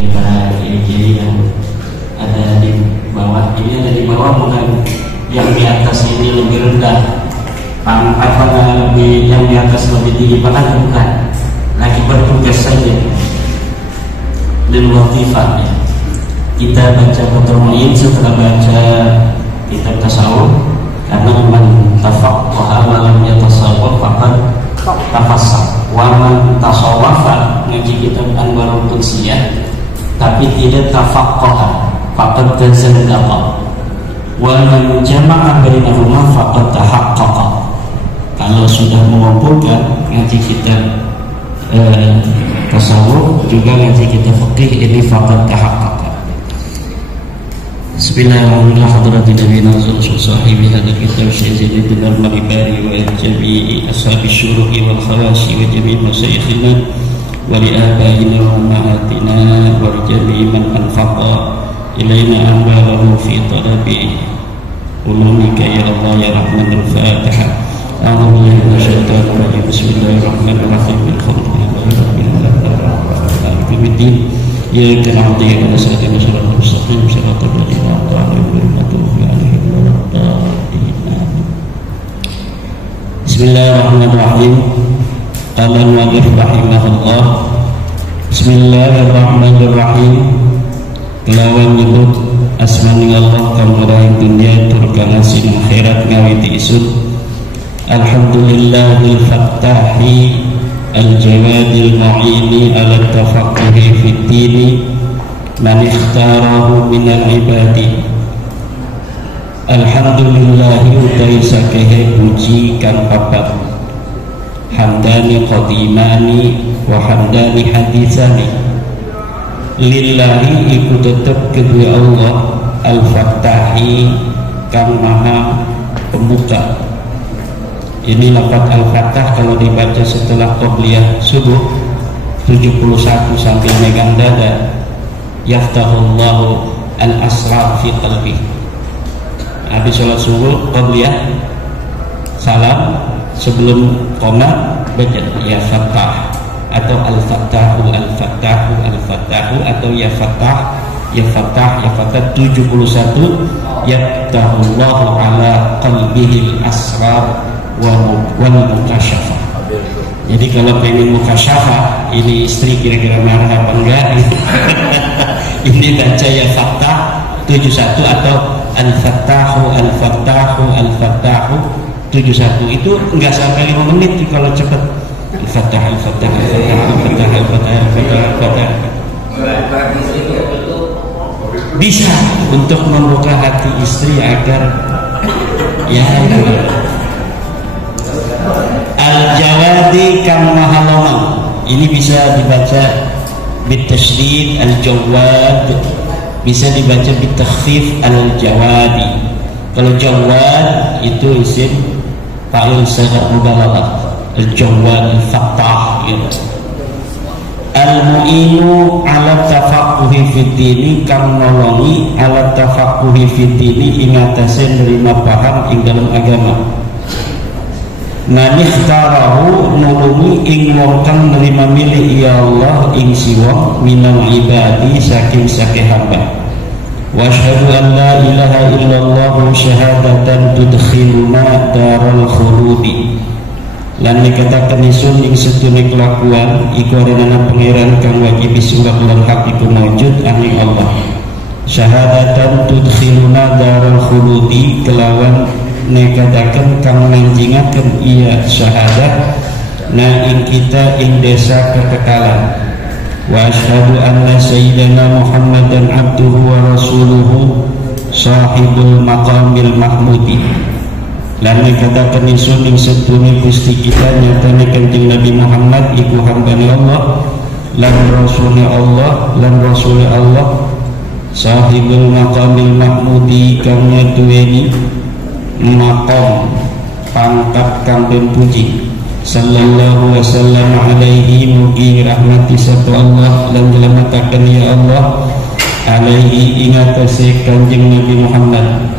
Antara kiri-kiri dan ada di bawah. Ini ada di bawah, bukan yang di atas ini lebih rendah. Yang di atas lebih tinggi, bahkan bukan. Lagi bertugas saja. Dan watifah ya. Kita baca Qatrul setelah baca kitab tasawuf, karena man tafaqqaha wa lam yatasawwaf faqad tafassah. Wa man tasawwafa, ngaji kitab Anwarul Qudsiyah tapi tidak tafaqqaha faqad tazandaqa. Wa man jama'a bainahuma faqad tahaqqaqa. Kalau sudah mengumpulkan ngaji kitab tasawuf juga ngaji kitab fikih, ini faqad tahaqqaqa. Bismillahirrahmanirrahim. Hadratin Nabi Nazul sahibi hadal kitab Syekh bin al-Maribari wa jami'i ashabi syuruhi wal khawasi wa jami'i masyayikhina wa li abaina wa ummahatina wa jami'i man anfaqa ilaina amwalahu fi talabi ulumika ya Allah ya Rahmanul Fatihah. A'udzu billahi minasyaitonir rajim. Bismillahirrahmanirrahim. Alhamdulillahirabbil ya na'budu wa nasta'inu shiratal mustaqim shiratal ladzina an'amta 'alaihim Bismillahirrahmanirrahim. Qala al-mu'allif rahimahullah. Bismillahirrahmanirrahim. Kelawan nyebut asmani Allah kamurahin dunya tur kang asin akhirat ngawiti isut. Alhamdulillahil fattahi al-jawadil mu'ini ala tafaqquhi fid dini man ikhtarahu minal ibadi. Alhamdulillahi utai sakehe puji kan papat, hamdani qadimani wa hamdani hadisani. Lillahi iku tetep kedua Allah al-fattahi kang maha pembuka. Ini lafaz al-fattah kalau dibaca setelah qobliyah subuh 71 sampai megang dada, yaftahullahu al-asrar fi qalbi. Habis sholat subuh qobliyah salam, sebelum koma baca ya fattah atau al-fattahu al-fattahu al-fattahu atau ya fattah ya fattah ya fattah 71, yaftahullahu ala qalbihil asrar wal mukasyafah. Jadi kalau pengen mukasyafah, ini istri kira-kira marah apa enggak? Ini baca ya fattah 71 atau al-fattahu al-fattahu al-fattahu 71. Itu enggak sampai 5 menit kalau cepat. Al-fattah al-fattah al-fattah al-fattah al-fattah al-fattah al-fattah. Bisa untuk membuka hati istri agar ya al-jawadi kam mahalama. Ini bisa dibaca bitasydid al-jawad, bisa dibaca bitakhfif al-jawadi. Kalau jawad itu isim fa'il saghir mubalaghah, al-jawad al-fattah gitu. Al-mu'inu ala tafaqquhi fid dini kang nolongi ala tafaqquhi fid dini ing atase nerima paham ing dalam agama. Man ikhtarahu nulungi ing wong kang nerima milih ya Allah ing siwa minal ibadi saking sake hamba. Wa asyhadu an la ilaha illallah syahadatan tudkhiluna daral khuludi. Lan dikatakan isun ing setune kelakuan iku arena pangeran kang wajib disembah lan hak iku maujud aning Allah. Syahadatan tudkhiluna daral khuludi kelawan nekadaken kang nanjingaken iya syahadat na ing kita ing desa kekekalan. Wa asyhadu anna sayyidana Muhammadan abduhu wa rasuluhu sahibul maqamil mahmudi. Lan nekadaken isun ing sedune Gusti kita nyatane Kanjeng Nabi Muhammad iku hambane Allah lan rasule Allah lan rasule Allah sahibul maqamil mahmudi kang duweni maqam pangkat kang den puji. Sallallahu wasallam alaihi, mugi rahmati satu Allah lan jelamataken ya Allah alaihi ing atase Kanjeng Nabi Muhammad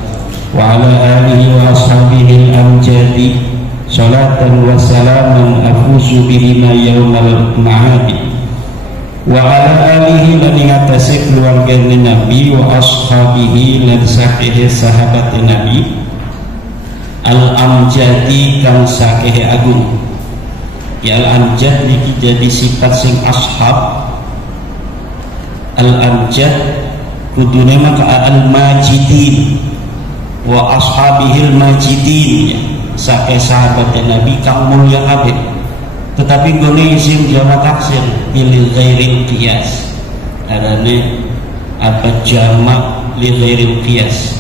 wa ala alihi wa ashabihi al-amjadi salatan wa salaman afusu bihima yaumal ma'adi. wa ala alihi lan ingatasi keluarga Nabi wa ashabihi lan sakihe sahabat Nabi al-amjadi kang sakihe agung. Ya al-amjad niki jadi sifat sing ashab. Al-amjad kudune maka al-majidin wa ashabihil majidin, ya sakihe sahabat Nabi kang mulya kabeh. Tetapi gone isim jamak taksir lil ghairil qiyas, adane apa jamak lil ghairil qiyas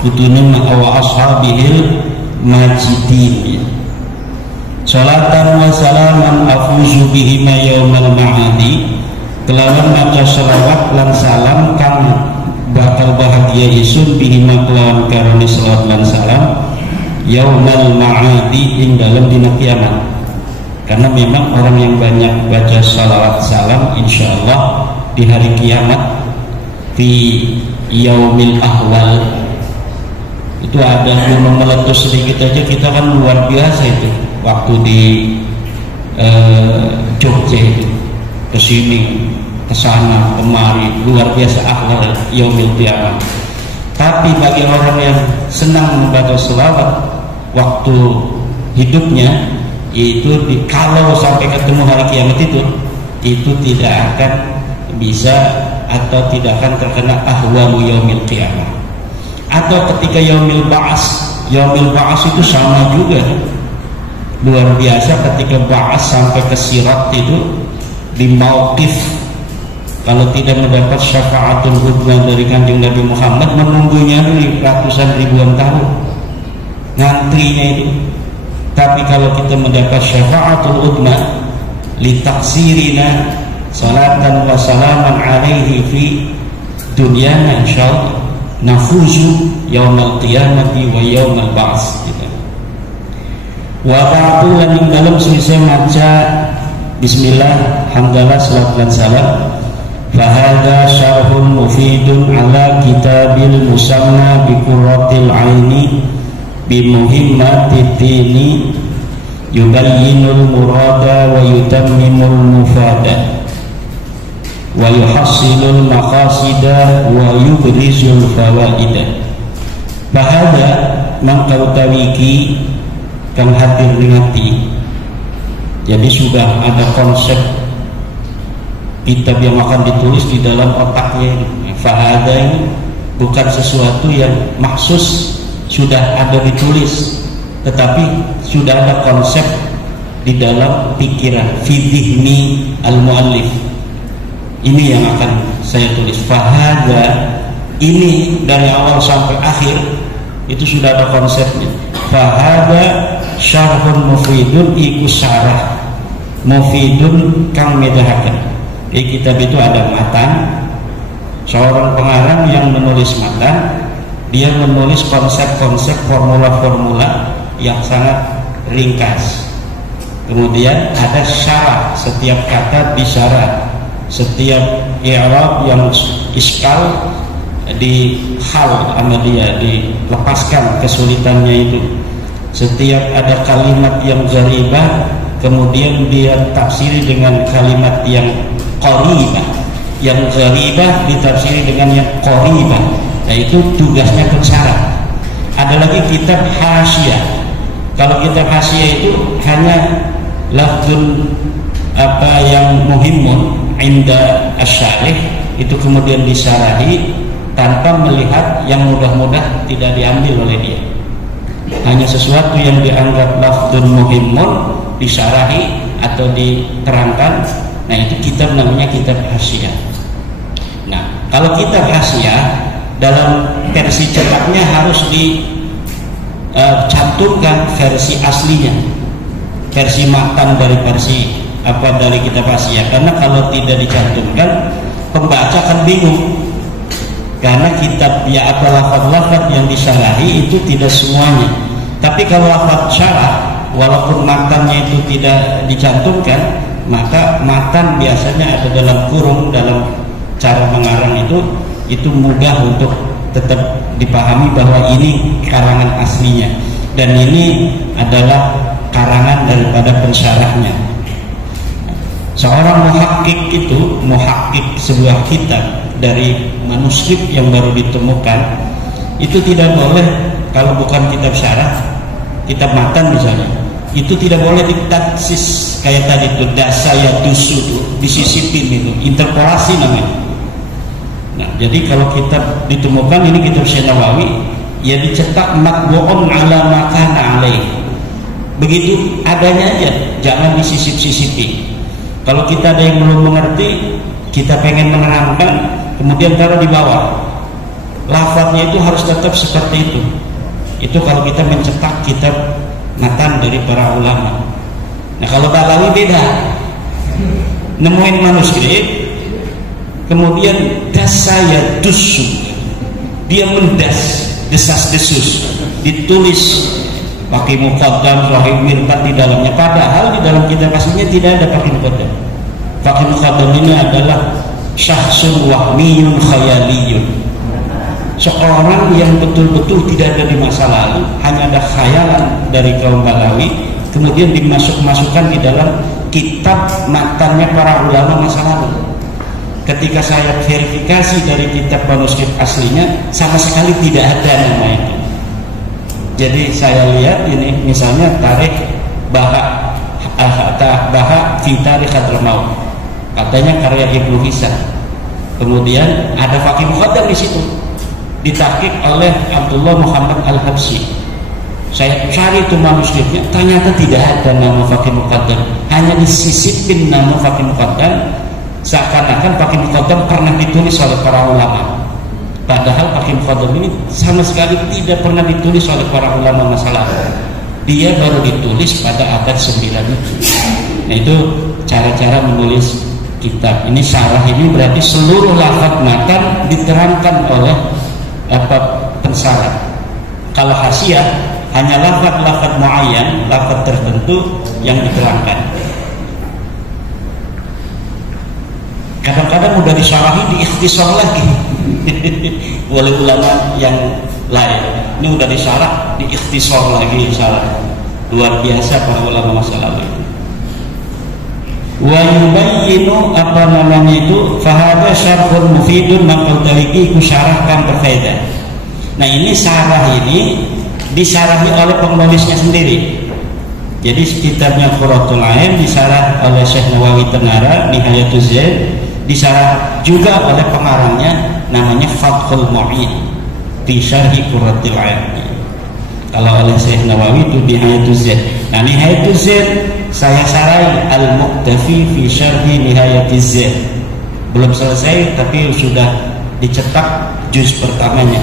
kudune wa ashabihil majidin. Salatan wa salaman afuzu bihima yaumal ma'adi, kelawan maca selawat lan salam kang bakal bahagia isun bihima kelawan karone selawat lan salam yaumal ma'adi ing dalem dina kiamat. Karena memang orang yang banyak baca salawat salam insyaallah di hari kiamat di yaumil ahwal itu ada gunung meletus sedikit aja kita kan luar biasa itu waktu di Jogja itu kesini kesana kemari luar biasa ahwal yaumil kiamat. Tapi bagi orang yang senang membaca salawat waktu hidupnya itu kalau sampai ketemu hari kiamat itu tidak akan bisa atau tidak akan terkena ahwalu yaumil qiyamah. Atau ketika yaumil ba'as itu sama juga luar biasa ketika ba'as sampai ke sirat itu di mauqif, kalau tidak mendapat syafaatul hudna dari kanjeng Nabi Muhammad menunggunya ratusan ribuan tahun ngantrinya itu. Tapi kalau kita mendapat syafaatul udma li taksirina salatan wa salaman alaihi fi dunyana insyaallah nafuzu yaumal qiyamati wa yaumal ba'ts. Wa ba'du lan ing dalem sisa maca bismillah hamdalah salawat lan salam fa hadza syarhun mufidun ala kitabil musamma bi qurratil aini bimuhimmatid dini yubayyinul murada wa yutammimul mufada wa yuhassilul maqasida wa yubrizul fawaida. Bahada mangkau tawiki kang hadir ngati. Jadi sudah ada konsep kitab yang akan ditulis di dalam otaknya. Fahada ini bukan sesuatu yang maksus sudah ada ditulis, tetapi sudah ada konsep di dalam pikiran fidhni al-muallif. Ini yang akan saya tulis. Fahada ini dari awal sampai akhir itu sudah ada konsepnya. Fahada syarhun mufidun iku syarah mufidun kang medahaken. Di kitab itu ada matan, seorang pengarang yang menulis matan. Dia menulis konsep-konsep formula-formula yang sangat ringkas. Kemudian ada syarah, setiap kata disyarah, setiap i'rab yang iskal di hal sama dia, dilepaskan kesulitannya itu. Setiap ada kalimat yang gharibah kemudian dia tafsiri dengan kalimat yang qaribah, yang gharibah ditafsiri dengan yang qaribah. Nah itu tugasnya pensyarah. Ada lagi kitab hasyiah. Kalau kitab hasyiah itu hanya lafzun apa yang muhimun inda asyarih itu kemudian disyarahi tanpa melihat yang mudah-mudah tidak diambil oleh dia. Hanya sesuatu yang dianggap lafzun muhimun disyarahi atau diterangkan. Nah itu kitab namanya kitab hasyiah. Nah kalau kitab hasyiah dalam versi cetaknya harus dicantumkan versi aslinya, versi matan dari versi dari kitab hasyiah. Karena kalau tidak dicantumkan pembaca kan bingung, karena kitab ya apa lafaz-lafaz yang disyarahi itu tidak semuanya. Tapi kalau lafaz syarah walaupun matannya itu tidak dicantumkan, maka matan biasanya ada dalam kurung dalam cara mengarang itu mudah untuk tetap dipahami bahwa ini karangan aslinya dan ini adalah karangan daripada pensyarahnya. Seorang muhakkik sebuah kitab dari manuskrip yang baru ditemukan, itu tidak boleh, kalau bukan kitab syarah, kitab matan misalnya, itu tidak boleh ditaksis kayak tadi itu dasaya dusu itu disisipin, itu interpolasi namanya. Nah, jadi kalau kitab ditemukan ini kitab Syekh Nawawi, ya dicetak matbu'un ala makana alaih, begitu adanya aja, jangan disisip-sisipi. Kalau kita ada yang belum mengerti, kita pengen menerangkan, kemudian taruh di bawah, lafadznya itu harus tetap seperti itu. Itu kalau kita mencetak kitab matan dari para ulama. Nah, kalau Balawi beda, nemuin manuskrip, kemudian dasaya dusu, dia mendas, desas-desus, ditulis pakai muqaddam, pakai mirbat di dalamnya, padahal di dalam kitab aslinya tidak ada pakai muqaddam. Pakai muqaddam ini adalah syahsun wahmiyun khayaliyun, seorang yang betul-betul tidak ada di masa lalu, hanya ada khayalan dari kaum Balawi, kemudian dimasukkan di dalam kitab matannya para ulama masa lalu. Ketika saya verifikasi dari kitab manuskrip aslinya, sama sekali tidak ada nama itu. Jadi saya lihat ini misalnya tarikh Baha fi Tarikh Hadramaut, katanya karya Ibnu Hisam. Kemudian ada Faqih Muqaddam di situ, ditahqiq oleh Abdullah Muhammad Al-Habsyi. Saya cari itu manuskripnya, ternyata tidak ada nama Faqih Muqaddam, hanya disisipin nama Faqih Muqaddam, seakan-akan Faqih Muqaddam pernah ditulis oleh para ulama. Padahal Faqih Muqaddam ini sama sekali tidak pernah ditulis oleh para ulama masa lalu. Dia baru ditulis pada abad 9 itu. Nah, itu cara-cara menulis kitab. Ini syarah, ini berarti seluruh lafaz matan diterangkan oleh pensarah. Kalau hasiah hanya lafaz-lafaz muayyan, lafaz tertentu yang diterangkan. Kadang-kadang udah disyarahi, diikhtisar lagi oleh ulama yang lain. Ini udah disyarah, diikhtisar lagi syarah. Luar biasa para ulama masa lalu itu. Wa yubayyinu fahada syarhun mufidun, maka utaliki ku syarahkan berfaedah. Nah, ini syarah ini disyarahi oleh penulisnya sendiri. Jadi kitabnya Qurratul Ain disyarah oleh Syekh Nawawi Tenara, Nihayatuz Zaid, disyarah juga oleh pengarangnya namanya Fathul Mu'in di Syarhi Qurratul Ain. Kalau oleh Syekh Nawawi itu Nihayatuz Zaid. Nah, Nihayatuz Zaid saya syarahi Al-Muqtafi fi Syarhi Nihayatuz Zaid. Belum selesai tapi sudah dicetak juz pertamanya.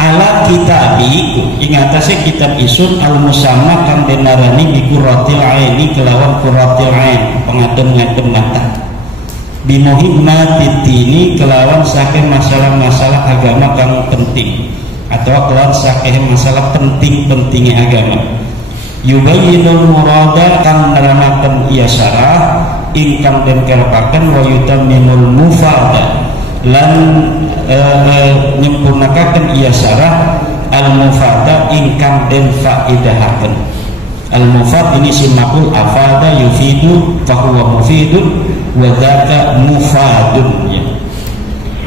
Ala kitabi ingatase kitab isun al-musamma kang denarani bi Qurratil Aini kelawan Qurratil Ain, pengadem-ngadem mata. Bi muhimmatid dini kelawan saking masalah-masalah agama kang penting, atau kelawan saking masalah penting-pentingnya agama. Yubayyinul murada kang nerangkan iya syarah ingkang den kerepaken wa yutammimul mufada lan nyempurnakaken iya syarah al-mufada ingkang den faidahaken. Al-mufad ini simapul afada yufidu fahuwa mufidun wa dzaka mufadun, ya.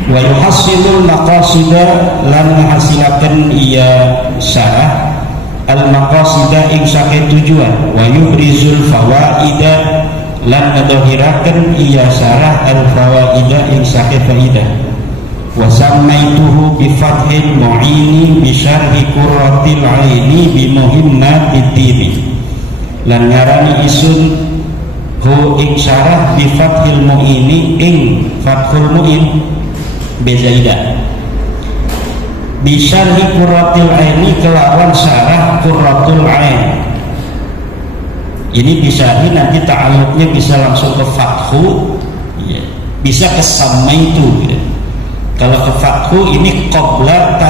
Wa yuhassilul maqasida lan hasilaken iya syarah al-maqasida ing saking tujuan, wa yubrizul fawaida lan ngadhahiraken iya syarah al-fawaida ing saking faidah. Wa samaituhu bi fathil mu'ini bi syarhi Qurratil Aini bi muhimmatid dini, lan ngarani isun hu ing syarah bi fathil mu'ini ing fathul mu'in bezaidah bi syarhi Qurratil Aini kelawan syarah Qurratul Ain. Ini bisa nanti ta'alluqnya bisa langsung ke fathu, ya. Bisa ke samaitu, ya. Kalau ke fathu ini qabla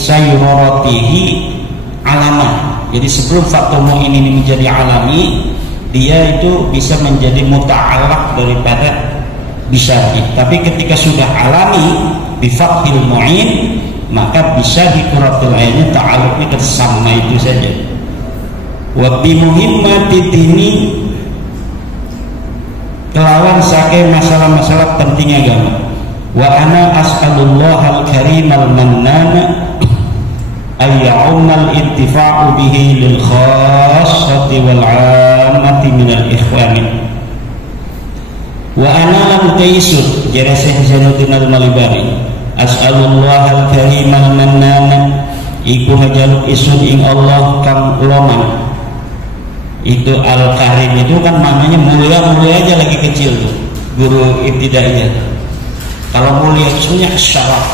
sayuratihi alamah. Jadi sebelum fathumu ini menjadi alami, dia itu bisa menjadi muta'allaq daripada bisyarhi. Tapi ketika sudah alami bi fathil mu'in, maka bisa dikuratil ainnya ta'aluknya sama itu saja. Wa bi muhimmati dini, kelawan saking masalah-masalah penting agama. Wa ana as'alullah al-karim al-mannan ayya'ummal intifa'u bihi lil khassati wal 'ammati minal ikhwani. Wa ana lam taisud jara Syekh Zainuddin al-Malibari as'alullah al-karim al-mannan iku hajaluk isun ing Allah kang uloman. Itu al-karim itu kan maknanya mulia-mulia aja lagi kecil tuh guru ibtidaiyah. Kalau mulia itu sebenarnya syaraf,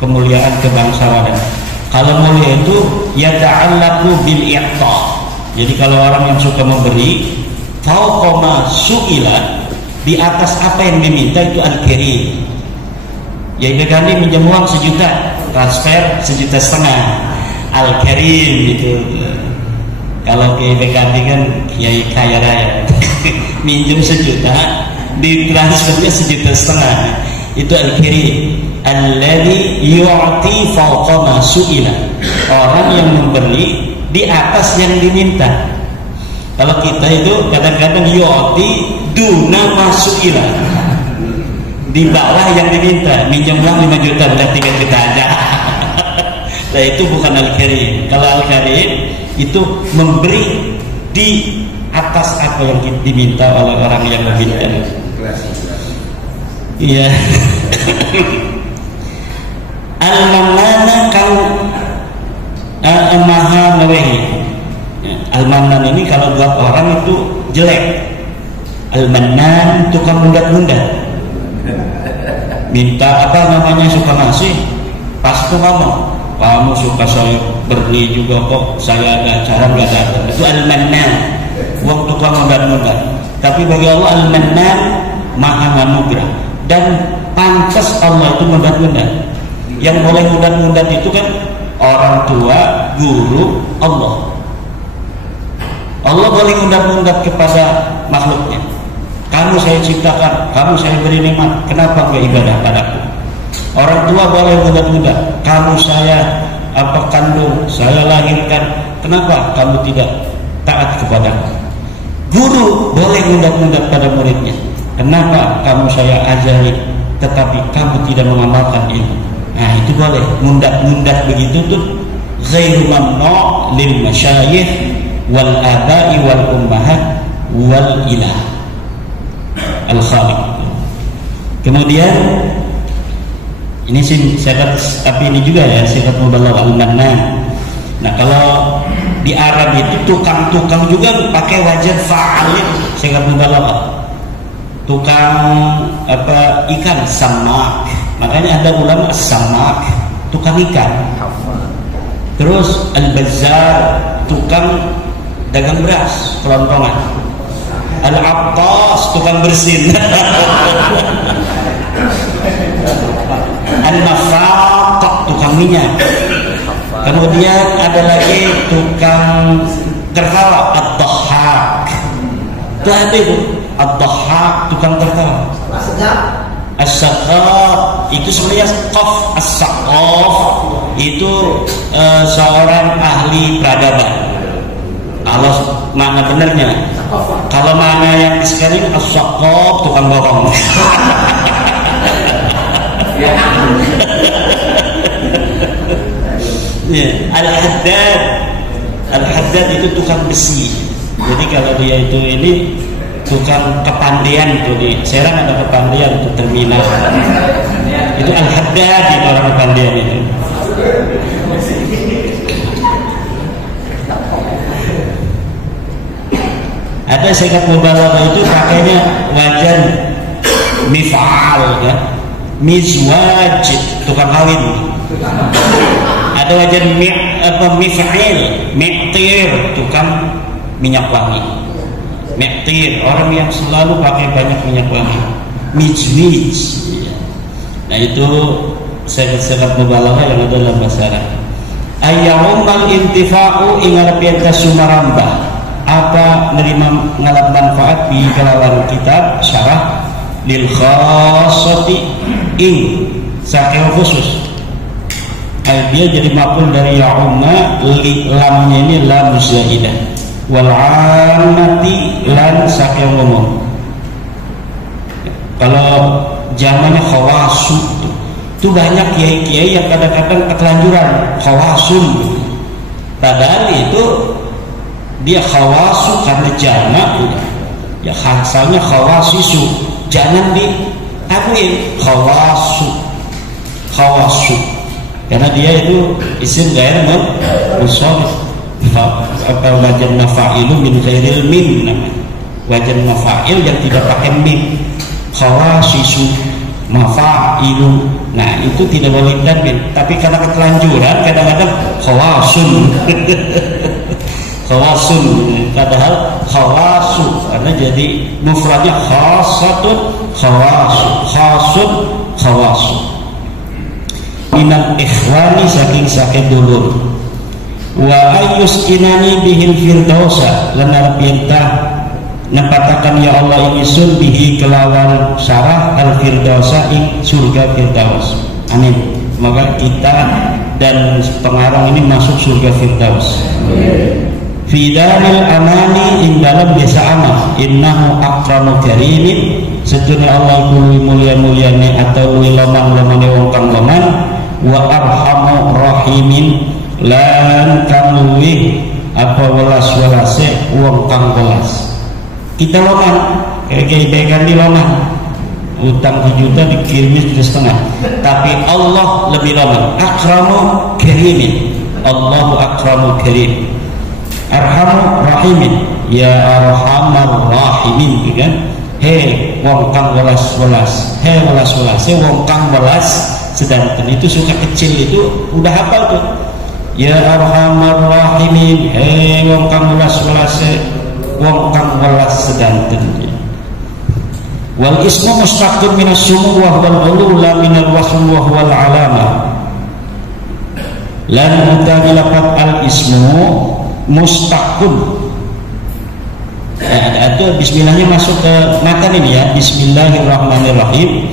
kemuliaan kebangsawanan. Kalau mulia itu yata'allaqu bil i'ta. Jadi kalau orang yang suka memberi fauqa ma su'ila, di atas apa yang diminta, itu al-karim. Ya Ibu Gandhi minjam uang 1 juta, transfer 1,5 juta, al-karim itu. Kalau ke Ibu Gandhi kan kiai kaya raya, minjem 1 juta, ditransfernya 1,5 juta, itu al-karim. Alladzi yu'ti fawqa ma su'ila, orang yang memberi di atas yang diminta. Kalau kita itu kadang-kadang yu'ti duna ma su'ila, di bawah yang diminta. Minjem uang 5 juta udah 3 juta aja. Nah itu bukan al-karim. Kalau al-karim itu memberi di atas apa yang diminta oleh orang yang meminta. Iya. Al-Mannan kang maha mewehi. Al-Mannan ini kalau buat orang itu jelek. Al-Mannan tukang mundat-mundat. Minta apa namanya suka ngasih, pas itu kamu suka saya beri juga kok, saya ada acara nggak datang. Itu Al-Mannan, uang tukang mundat-mundat. Tapi bagi Allah Al-Mannan maha anugerah, dan pantas Allah itu mundat-mundat. Yang boleh mundat-mundat itu kan orang tua, guru, Allah. Allah boleh mundat-mundat kepada makhluknya. Kamu saya ciptakan, kamu saya beri nikmat, kenapa enggak ibadah padaku? Orang tua boleh mundat-mundat, kamu saya kandung, saya lahirkan, kenapa kamu tidak taat kepadaku? Guru boleh mundat-mundat pada muridnya, kenapa kamu saya ajari tetapi kamu tidak mengamalkan ilmu? Nah itu boleh mundat-mundat begitu tuh. Ghairu mamnu' lil masyayikh wal aba'i wal ummahat wal ilah al-khaliq. Kemudian ini sifat, tapi ini juga ya sifat mubalagh al-mannan. Nah kalau di Arab itu tukang-tukang juga pakai wajan fa'al, sifat mubalagh. Tukang ikan, samak. Makanya ada ulama samak, tukang ikan. Terus al-bazzar, tukang dagang beras, kelontongan. Al-Attas, tukang bersin. Al-Nafaq, tukang minyak. Kemudian ada lagi tukang tertawa, ad-dhahhak. Itu ada itu, ad-dhahhak, tukang tertawa. As-saqaf itu sebenarnya qaf, as-saqaf itu seorang ahli peradaban. Kalau makna benernya, kalau makna yang sekarang as-saqaf tukang bohong. Al-haddad, al-haddad itu tukang besi. Jadi kalau dia itu ini tukang kepandian tuh, di Serang ada kepandian tuh, terminal. Itu al-haddad, itu orang kepandian itu. Ada sikat mubalaghah itu pakainya wajan mif'al ya. Mizwaj, tukang kawin. Ada wajan mif'il, mi'tir, tukang minyak wangi. Mi'tir, orang yang selalu pakai banyak minyak wangi. Mijwij. Nah itu sikat mubalaghah yang ada dalam bahasa Arab. Ayyahummal intifa'u ingarapianta sumarambah, apa menerima ngalap manfaat di kalawan kitab syarah lil khassati ing saking khusus. dia jadi maf'ul dari ya'umma, lamnya ini lam zaidah. Wal 'ammati lan saking umum. Kalau zamannya khawasu itu banyak kiai-kiai yang kadang-kadang ketelanjuran khawasun. Padahal itu dia khawasu karena jamak ya, asalnya khawasisu, jangan diambil khawasu karena dia itu isim ghair munsharif. Apa wajan mafa'ilu min ghairil mim namanya, wajan mafa'il yang tidak pakai mim, khawasisu mafa'ilu. Nah itu tidak boleh tanwin, tapi karena ketelanjuran kadang-kadang khawasun khawasun, padahal khawasu karena jadi mufradnya khasatun khawasu, khasun khawasu. Minal ikhwani saking dulur. Wa ayyuskinani bihil firdausa lan arpintah nepatakan ya Allah ingsun bihi kelawan syarah al firdausa ing surga firdaus. Amin. Semoga kita dan pengarang ini masuk surga firdaus. Fi daril amani ing dalam desa aman, innahu akramu karimin, sedune Allah iku mulia-muliane atau lamang-lamane wong kang loman, wa arhamu rahimin lan kang luwih apa welas-welase wong kang welas. Kita loman, kayak di loman, utang 1 juta dikirimin 1,5 juta, tapi Allah lebih loman. Akramu karimin, Allahu akramu karim. Arhamu rahimin, ya arhamar rahimin, kan? Hei wong kang welas-welas, hei welas-welase wong kang welas sedanten. Itu suka kecil itu udah hafal tuh. Ya arhamar rahimin, hei wong kang welas-welase wong kang welas sedanten. Wal ismu mustaqim minas sumu wa huwal ulu la minal wasm wa huwal alama. Lan utawi lafaz al ismu mustaqim. Itu bismillahnya masuk ke matan ini ya. Bismillahirrahmanirrahim.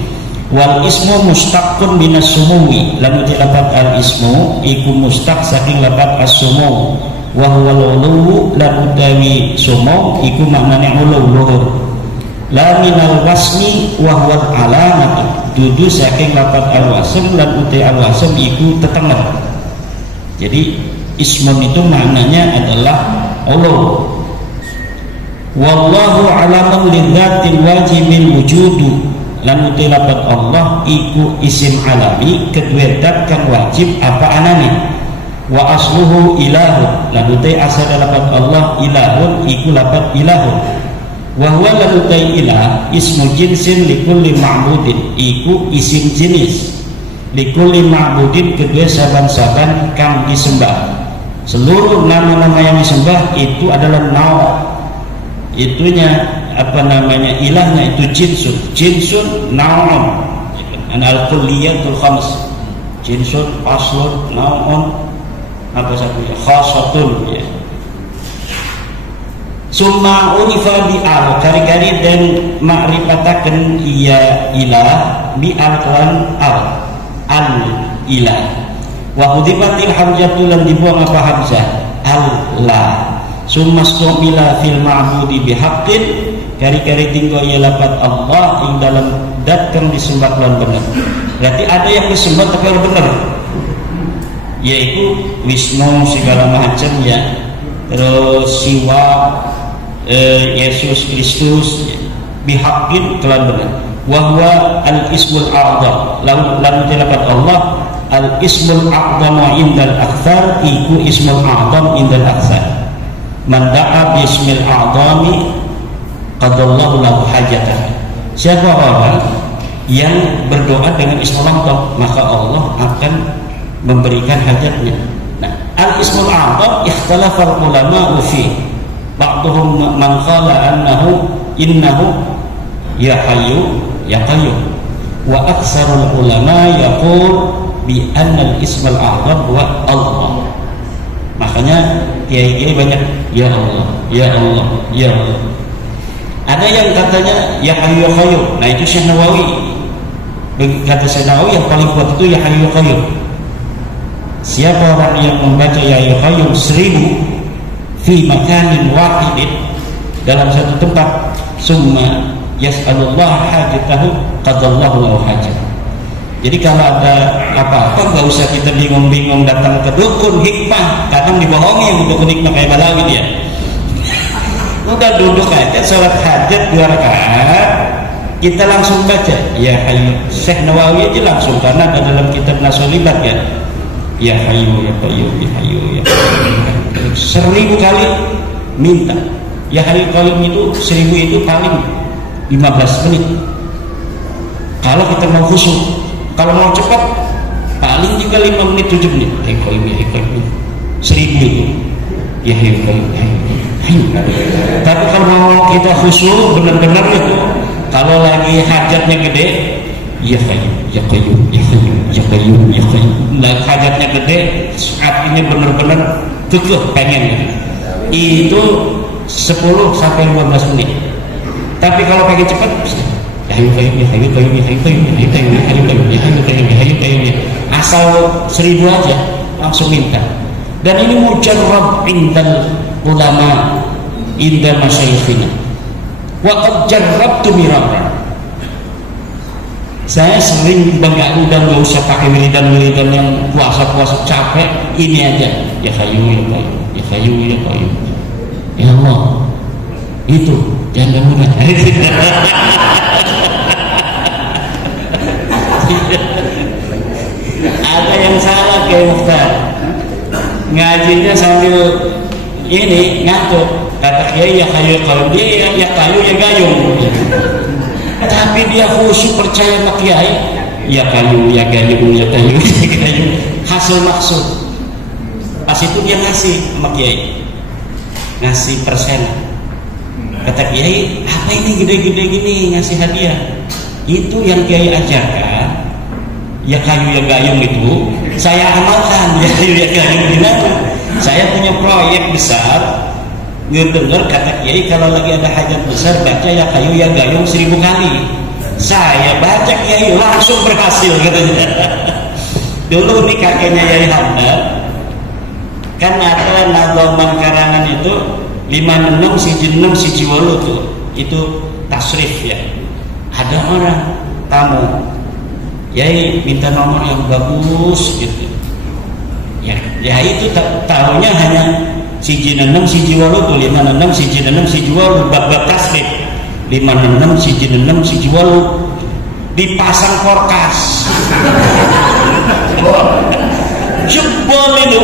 Wal ismu mustaqim minas sumuwi. Lan utawi lafaz al ismu iku mustaq saking lafaz as-sumu. Wa huwal ulu lan utawi sumu iku maknane ulu luhur. La minal wasmi wa huwal alamatu, dudu saking lafaz al-wasm lan utai al-wasm iku tetengah. Jadi ismun itu maknanya adalah Allah. Wallahu alamun lidzatil wajibil wujudu, lan utai lafaz Allah iku isim alami kedua dat kang wajib apa anane. Wa asluhu ilahun, lan utai asal lafaz Allah ilahun iku lafaz ilahun. Wa huwa lalutai ilah ismu jinsin likulli ma'budin, iku isim jenis likulli ma'budin kedua saban-saban kang disembah. Seluruh nama-nama yang disembah itu adalah naw, itunya apa namanya ilahnya itu jinsun naw'un, an al-kulliyatul khams, jinsun aslun naw'un apa satunya khasatun ya. Summa unifa bi al kari-kari dan makrifataken iya ilah bi al ilah. Wa hudifatil hamzatu lan dibuang apa hamzah Allah. Summa stumila fil ma'budi bihaqqin, kari-kari tinggal iya lafaz Allah ing dalam dat kang disembah lan bener. Berarti ada yang disembah tapi orang bener, yaitu Wisnu segala macam ya, terus Siwa, Yesus Kristus bihaqqin kelan benar. Wa huwa al-ismul a'dham, lalu lafaz Allah al-ismul a'dham indal aktsar iku ismul a'dham indal aktsar. Man da'a bi ismil a'dhami qadallahu lahu hajatan. Siapa orang yang berdoa dengan ismul a'dham, maka Allah akan memberikan hajatnya. Nah, al-ismul a'dham ikhtalafa ulama fi ba'dhum man qala annahu innahu ya hayyu ya qayyum, wa aktsarul ulama yaqul bi anna al-ismul a'dham huwa Allah. Makanya kiai-kiai banyak ya Allah, ya Allah, ya Allah. Ada yang katanya ya hayyu ya qayyum. Nah, itu Syekh Nawawi. Kata Syekh Nawawi yang paling kuat itu ya hayyu ya qayyum. siapa orang yang membaca ya hayyul qayyum 1000 fi makanin wahidin, dalam satu tempat, summa yas'alullah hajatahu qadallahu lahu hajat. Jadi kalau ada apa-apa nggak usah kita bingung-bingung datang ke dukun hikmah, kadang dibohongi yang dukun hikmah kayak Balawi dia. Udah duduk aja sholat hajat 2 rakaat, kita langsung baca ya hayyu. Syekh Nawawi aja langsung, karena ada dalam kitab Nasolibat kan, ya hayyu ya qayyum ya hayyu ya qayyum. 1000 kali minta ya hayyu qayyum itu 1000 itu paling 15 menit kalau kita mau khusyuk. Kalau mau cepat paling juga 5 menit 7 menit. Ya qayyum ya qayyum 1000 itu ya hayyu qayyum ya hayyu. Tapi kalau mau kita khusyuk benar-benar itu, kalau lagi hajatnya gede, ya qayyum ya qayyum ya qayyum ya qayyum ya qayyum. Nah, hajatnya gede, artinya benar-benar kekeh pengen gitu. Itu 10 sampai 15 menit. Tapi kalau pengen cepat, ya hayyu qayyum ya hayyu qayyum ya hayyu qayyum ya hayyu qayyum ya hayyu qayyum ya hayyu qayyum ya hayyu qayyum ya. Asal 1000 aja langsung minta. Dan ini mujarrab indal ulama inda masyayikhina. Wa qad jarrabtu miraran. Saya sering udah nggak usah pakai wiridan yang puasa capek, ini aja ya hayyu ya qayyum ya hayyu ya qayyum. Ya Allah, itu jangan murah. Ada yang salah kayak Mukhtar, ngajinya sambil ini ngantuk. Kata kiai ya hayyu qayyum, dia ya kayu ya gayung. Tapi dia khusyuk percaya sama kiai, ya kayu ya gayung ya kayu ya gayung. Hasil maksud. Pas itu dia ngasih sama kiai, ngasih persen. Kata kiai, apa ini gede-gede gini ngasih hadiah? Itu yang kiai ajarkan, ya kayu ya gayung itu saya amalkan. Ya kayu ya gayung gimana? Saya punya proyek besar, ngedengar kata kiai kalau lagi ada hajat besar baca ya kayu ya gayung 1000 kali. Saya baca kiai langsung berhasil katanya. Dulu nih kakeknya Yai Hamdar kan ada nazaman karangan itu 56 siji 6 siji 8 tuh, itu tasrif ya. Ada orang tamu, Yai minta nomor yang bagus gitu. Ya itu tahunya hanya siji 6 siji 8 tuh, 56 siji 6 siji 8 bab tasrif. 56 siji 6 siji 8 dipasang korkas. Jebol itu.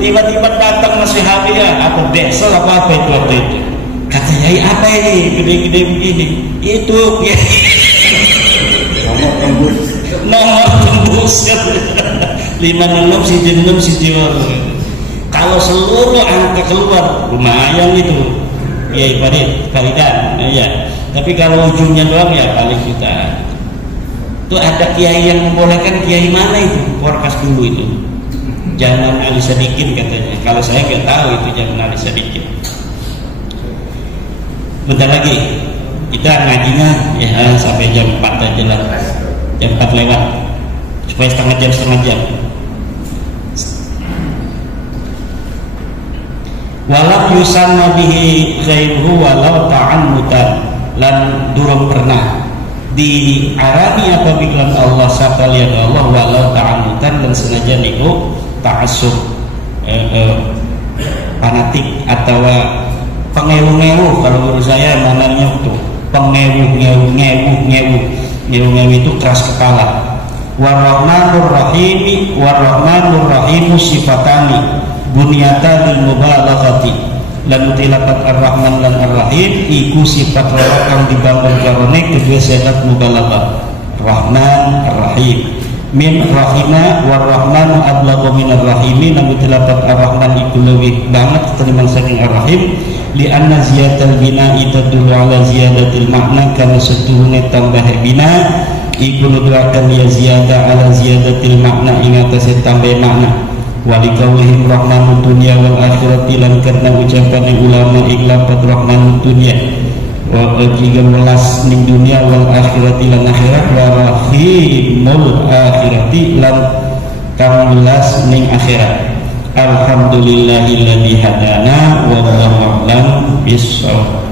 Tiba-tiba datang masih hadiah atau desel apa itu waktu itu. Kata Yai, apa ini gede-gede begini? Itu ya. Nomor tembus 56 siji 6 siji 8. Kalau seluruh angka keluar lumayan itu. Yai Faridan ya. Tapi kalau ujungnya doang ya paling jutaan. Itu ada kiai yang membolehkan, kiai mana itu? Korkas dulu itu. Jangan Ali Sadikin katanya. Kalau saya nggak tahu itu jangan Ali Sadikin. Bentar lagi kita ngajinya ya sampai jam 4 aja lah. Jam 4 lewat. Supaya setengah jam. Walau yusanna bihi ghairuhu walau ta'ammutan, lan durung pernah di Arabi apabila Allah sapa lihat Allah walau ta'ammutan dan sengaja niku ta'assub fanatik atau pengewu-ngewu. Kalau menurut saya mananya itu pengewu-ngewu itu keras kepala. Warahmanur rahim sifatani bunyata lil mubalaghati lan mutilakat ar-rahman lan ar-rahim iku sifat loro kang dibangun karone kedua sifat mubalaghah rahman ar-rahim min rahima war-rahman ablagha min ar-rahimi lan mutilakat ar-rahman iku lebih banget ketimbang saking ar-rahim li anna ziyatal bina'i tadullu ala ziyadatil makna kana setuhune tambah bina iku nuduhaken ya ziyada ala ziyadatil makna ing atase tambah makna. Walikawihim rahmanud dunia wal akhirati lan karena ucapan ulama iklapat rahmanud dunia wa 13 ning dunia wal akhirati lan akhirat wa rahimul akhirati lan kang jelas ning akhirat. Alhamdulillahilladzi hadana wa huwa a'lam bis-shawab.